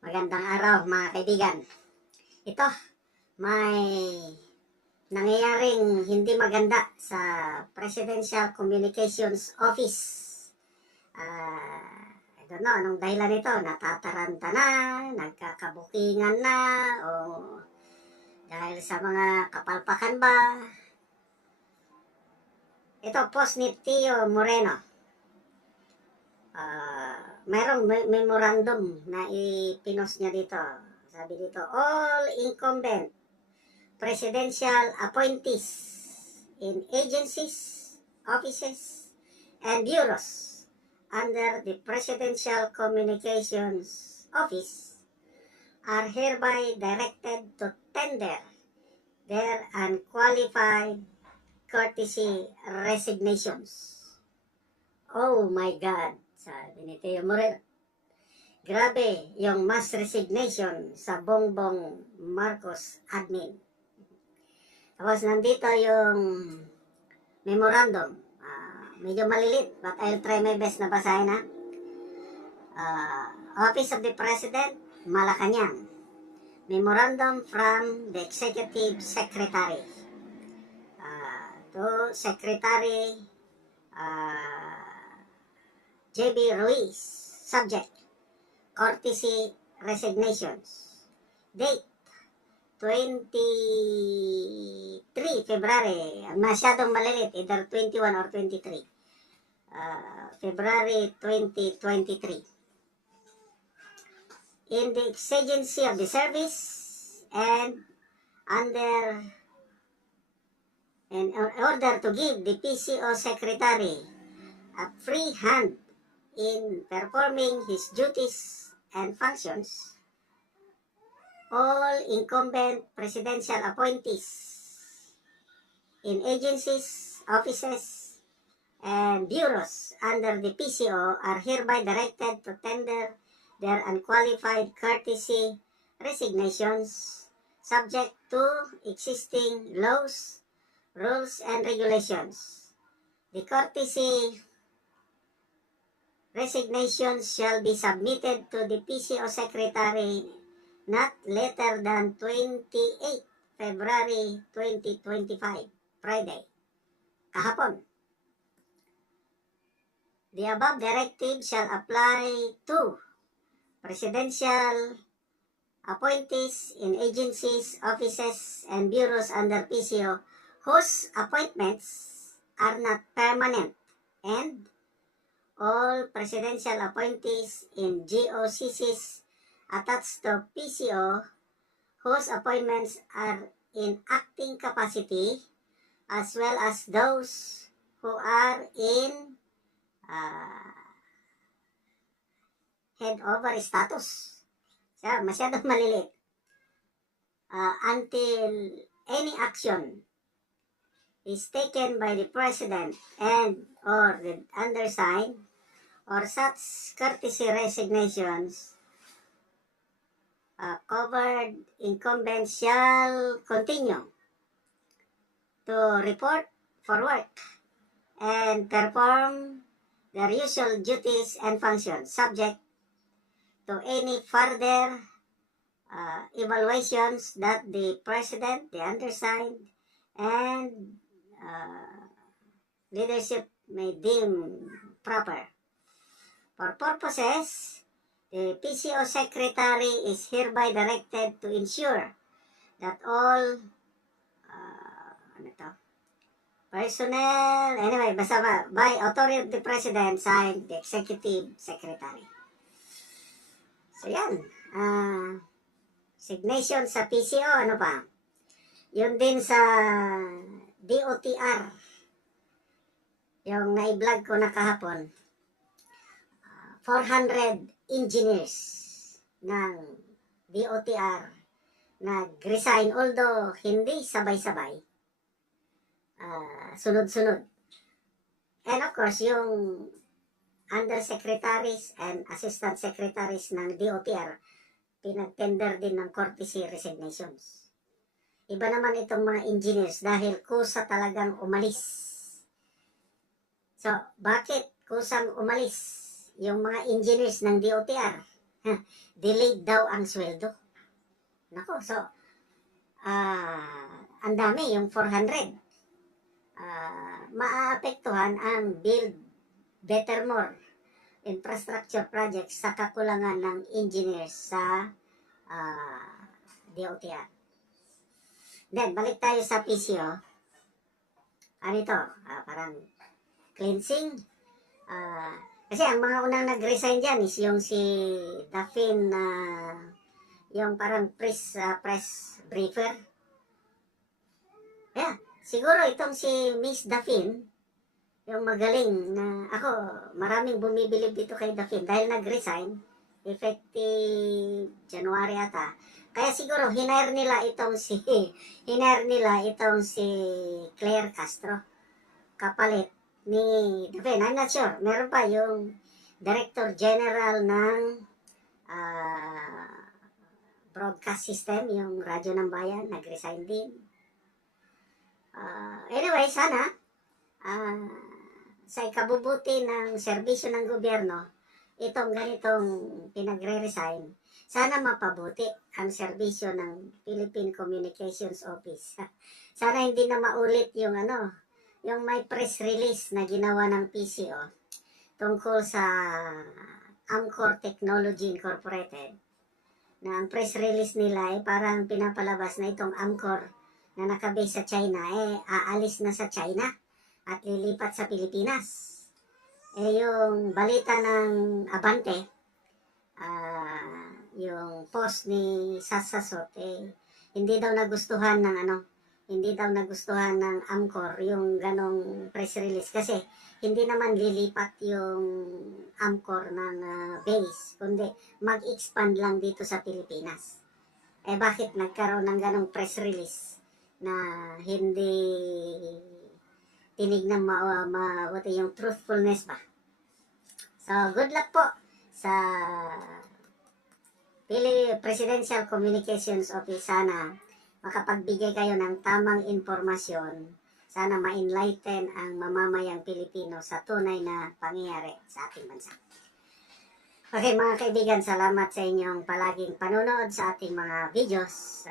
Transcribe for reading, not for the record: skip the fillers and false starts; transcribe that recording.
Magandang araw mga kaibigan. Ito, may nangyayaring hindi maganda sa Presidential Communications Office. I don't know anong dahilan nito, natataranta na, nagkakabukingan na, o dahil sa mga kapalpakan ba. Ito, post ni Tio Moreno. Mayroong memorandum na ipinost niya dito. Sabi dito, all incumbent presidential appointees in agencies, offices, and bureaus under the Presidential Communications Office are hereby directed to tender their unqualified courtesy resignations. Oh my God! Sabi ni Tio Moreno. Grabe yung mass resignation sa Bongbong Marcos admin. Tapos nandito yung memorandum. Medyo malilit, but I'll try my best na basahin ha. Office of the President, Malacanang. Memorandum from the Executive Secretary. To Secretary J.B. Ruiz. Subject, courtesy resignations. Date, 23 February. Masyadong malilit, either 21 or 23. February 2023. In the exigency of the service and in order to give the PCO Secretary a free hand in performing his duties and functions, all incumbent presidential appointees in agencies, offices, and bureaus under the PCO are hereby directed to tender their unqualified courtesy resignations subject to existing laws, rules, and regulations. The courtesy resignations shall be submitted to the PCO Secretary not later than 28 February 2025, Friday, kahapon. The above directive shall apply to presidential appointees in agencies, offices, and bureaus under PCO whose appointments are not permanent, and all presidential appointees in GOCCs attached to PCO whose appointments are in acting capacity, as well as those who are in head-over status. So, masyadong malilit. Until any action is taken by the President and or the undersigned, or such courtesy resignations, covered incumbents shall continue to report for work and perform their usual duties and functions, subject to any further evaluations that the President, the undersigned, and leadership may deem proper. For purposes, the PCO Secretary is hereby directed to ensure that all personnel, anyway, basta by authority of the President, signed the Executive Secretary. So yan, signation sa PCO, ano pa? Yun din sa DOTR, yung na-vlog ko na kahapon. 400 engineers ng DOTR nag-resign, although hindi sabay-sabay, sunod-sunod. And of course, yung undersecretaries and assistant secretaries ng DOTR, pinag-tender din ng courtesy resignations. Iba naman itong mga engineers dahil kusa talagang umalis. So, bakit kusang umalis yung mga engineers ng DOTR? Delayed daw ang sweldo. Nako, so, ang dami, yung 400. Maaapektuhan ang Build Better More infrastructure projects sa kakulangan ng engineers sa DOTR. Then, balik tayo sa PCO. Ano ito? Parang cleansing. Kasi ang mga unang nag-resign dyan is yung si Daphne, yung parang press briefer. Yeah, siguro itong si Miss Daphne, yung magaling na ako, maraming bumibilib dito kay Daphne dahil nag-resign, effective January ata. Kaya siguro hinire nila itong si Claire Castro kapalit ni Daphne. I'm not sure. Meron pa yung Director General ng broadcast system, yung Radyo ng Bayan, nag-resign din. Anyway, sana sa ikabubuti ng serbisyo ng gobyerno, itong ganitong pinagre-resign, sana mapabuti ang serbisyo ng Philippine Communications Office. Sana hindi na maulit yung yung may press release na ginawa ng PCO tungkol sa Amcor Technology Incorporated. Na ang press release nila ay parang pinapalabas na itong Amcor na nakabase sa China aalis na sa China at lilipat sa Pilipinas. Yung balita ng Abante, yung post ni Sasasot, hindi daw nagustuhan ng Amcor yung ganong press release kasi hindi naman lilipat yung Amcor ng base, kundi mag-expand lang dito sa Pilipinas. Bakit nagkaroon ng ganong press release na hindi tinignan yung truthfulness ba? So, good luck po sa Presidential Communications Office. Sana makapagbigay kayo ng tamang impormasyon. Sana ma-enlighten ang mamamayang Pilipino sa tunay na pangyayari sa ating bansa. Okay mga kaibigan, salamat sa inyong palaging panonood sa ating mga videos.